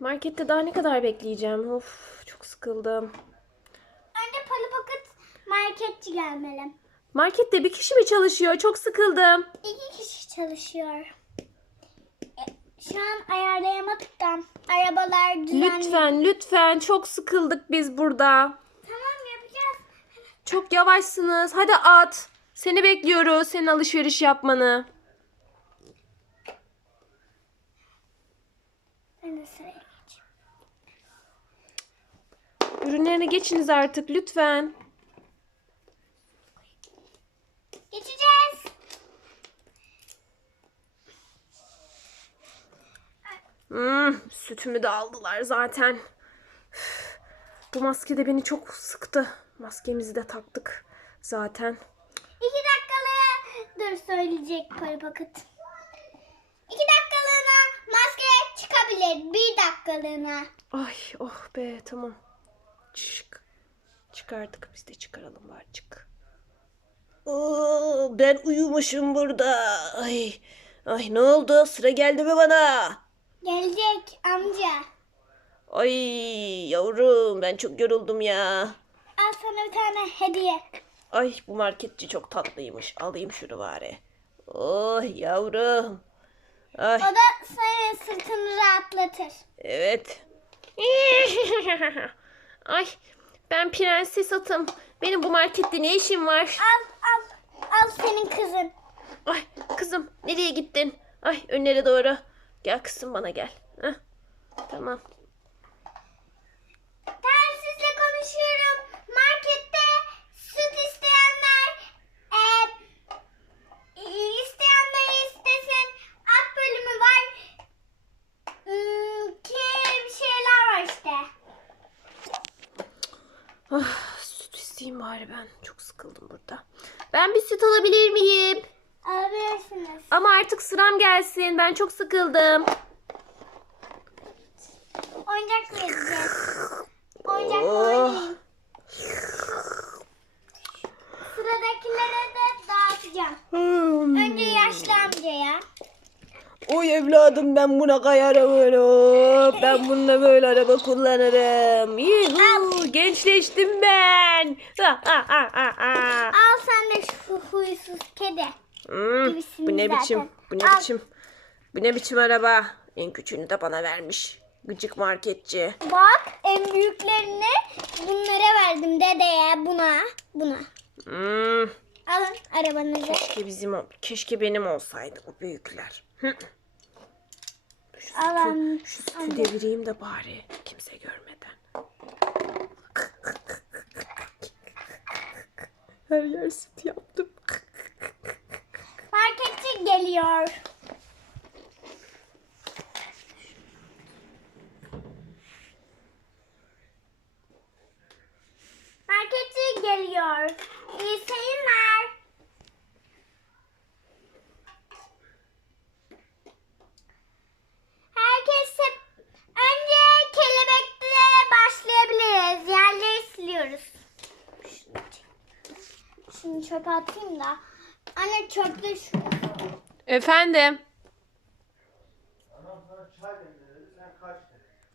Markette daha ne kadar bekleyeceğim? Of çok sıkıldım. Önce Pocket marketçi gelmeli. Markette bir kişi mi çalışıyor? Çok sıkıldım. İki kişi çalışıyor. E, Şu an ayarlayamadık da arabalar düzenli. Lütfen lütfen çok sıkıldık biz burada. Tamam yapacağız. Çok yavaşsınız. Hadi at. Seni bekliyoruz. Senin alışveriş yapmanı. Ben de sıraya geçeyim. Ürünlerine geçiniz artık lütfen. Geçeceğiz. Hmm, sütümü de aldılar zaten. Üf, Bu maske de beni çok sıktı. Maskemizi de taktık zaten. İki dakikalığına dur söyleyecek Polly Pocket. İki dakikalığına maske çıkabilir. Bir dakikalığına. Ay oh be tamam. Çık. Çıkardık biz de çıkaralım bari çık. Oo, ben uyumuşum burada. Ay, ay ne oldu? Sıra geldi mi bana? Gelecek amca. Ay yavrum ben çok yoruldum ya. Al sana bir tane hediye. Ay bu marketçi çok tatlıymış. Alayım şunu bari. Oh yavrum. Ay O da senin sırtını rahatlatır. evet. Ay ben prenses atım. Benim bu markette ne işim var? Al al al senin kızın. Ay kızım nereye gittin? Ay önlere doğru. Gel kızım bana gel. Heh, tamam. Telsizle konuşuyorum. Markette süt isteyenler e, isteyenler istesin. At bölümü var. Hmm, ki bir şeyler var işte. Ah, süt isteyeyim bari ben. Çok sıkıldım burada. Ben bir süt alabilir miyim? Alabilirsiniz. Ama artık sıram gelsin. Ben çok sıkıldım. Oyuncak vereceğiz. Oyuncak Oh. oynayın. Sıradakilere de dağıtacağım. Önce yaşlı amcaya. Oy evladım ben buna kayarım öyle. Ben bununla böyle araba kullanırım. Yuhu, gençleştim ben. Ah, ah, ah, ah, ah. Al sen de şu huysuz kedi. Hmm, bu ne zaten. biçim? Bu ne Al. biçim? Bu ne biçim araba? En küçüğünü de bana vermiş. Gıcık marketçi. Bak en büyüklerini bunlara verdim dedeye buna buna. Hmm, arabanızı. keşke bizim keşke benim olsaydı bu büyükler. Hı. Şu sütü, şu sütü devireyim de bari kimse görmeden. Her yer süt yaptım. Marketçi geliyor. Marketçi geliyor. İyi seyirler. Çöpe atayım da. Anne çöpte şu. Efendim. Anam sana çay demle.